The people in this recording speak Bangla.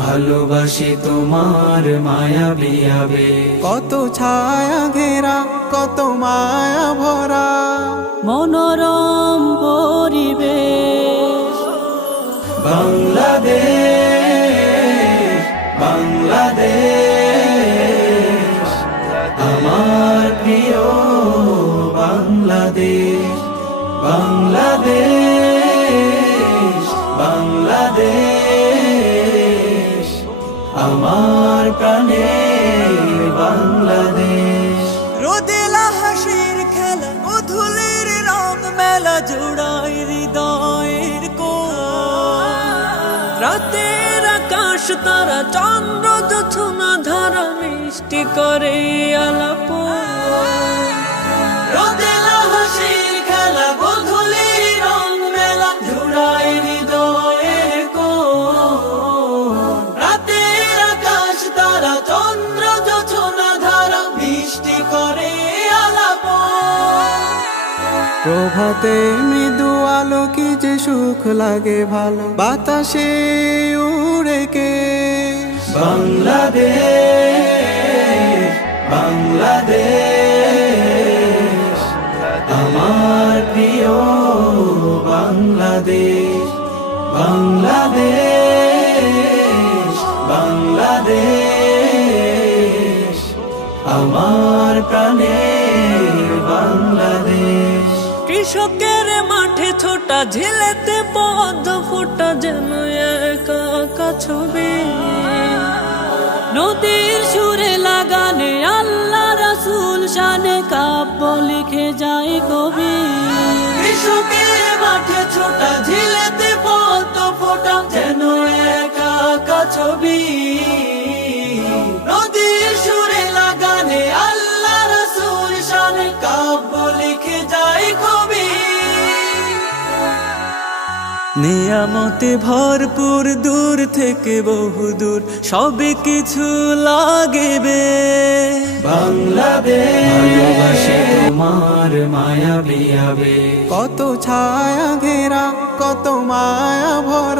ভালোবাসি তোমার মায়াবী আবেশ। কত ছায়া ঘেরা কত মায়া ভরা মনোরম পরিবেশ। বাংলাদেশ বাংলাদেশ আমার প্রিয় বাংলাদেশ। বাংলাদেশ বাংলাদেশ আমার প্রাণের বাংলাদেশ। রোদেলা হাসির খেলা মধুলের রং মেলা জোড়ায় হৃদয়ের রাতের আকাশ তারা চন্দ্র জোছনা ধারা মিষ্টি করে আলাপ। রোদেলা হাসির খেলা মধুলের রং মেলা জোড়ায় হৃদয়ের রাতের আকাশ তারা চন্দ্র জোছনা ধারা মিষ্টি করে আলাপ। প্রভাতে মৃদু আলো কি যে সুখ লাগে ভালো বাতাসে উড়ে কে। বাংলাদেশ বাংলাদেশ আমার প্রিয় বাংলাদেশ। বাংলাদেশ বাংলাদেশ আমার প্রাণের বাংলাদেশ। কৃষকের মাঠে ছোটা ঝিলেতে পদ্ম ফোটা যেন একা ছবি। নদীর সুরে লাগানে আল্লাহ রাসূল শানে কাব্য লিখে যায় কবি। কৃষকের মাঠে ছোটা ঝিলেতে পদ্ম ফোটা যেন একা ছবি। নদীর সুরে লাগানে আল্লাহ রাসূল শানে কাব্য লিখে যায় কবি। নিয়ামতে ভরপুর দূর থেকে বহুদূর সবে কিছু লাগবে। বাংলাদেশ ভালোবাসি তোমার মায়াবী আবেশ। কত ছায়া ঘেরা কত মায়া ভরা